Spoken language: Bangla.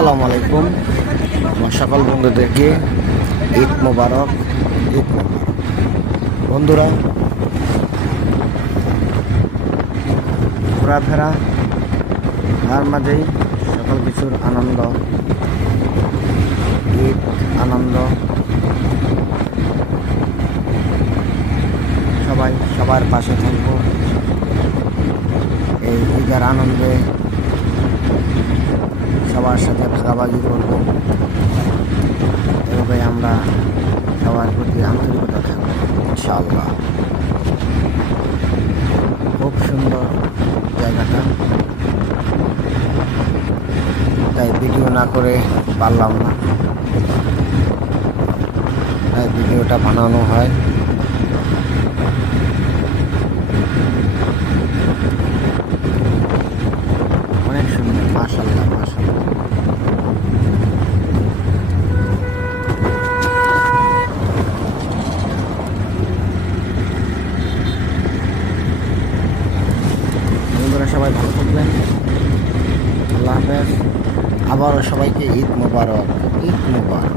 আসসালামু আলাইকুম। আমার সকল বন্ধুদেরকে ঈদ মোবারক। ঈদ মোবারক বন্ধুরা। ঘোরাফেরা তার মাঝেই সকল কিছুর আনন্দ, ঈদ আনন্দ। সবাই সবার পাশে থাকবো এই ঈদের আনন্দে, সবার সাথে ভাগাভাগি করবো। এভাবে আমরা সবার প্রতি আন্তরিকতা থাকবো ইনশাআল্লাহ। খুব সুন্দর জায়গাটা, তাই ভিডিও না করে পারলাম না, তাই ভিডিওটা বানানো হয়। অনেক সুন্দর, মাশাআল্লাহ মাশাআল্লাহ। বন্ধুরা সবাই ভালো থাকবেন, আল্লাহ হাফেজ। আবারও সবাইকে ঈদ মোবারক, ঈদ মোবারক।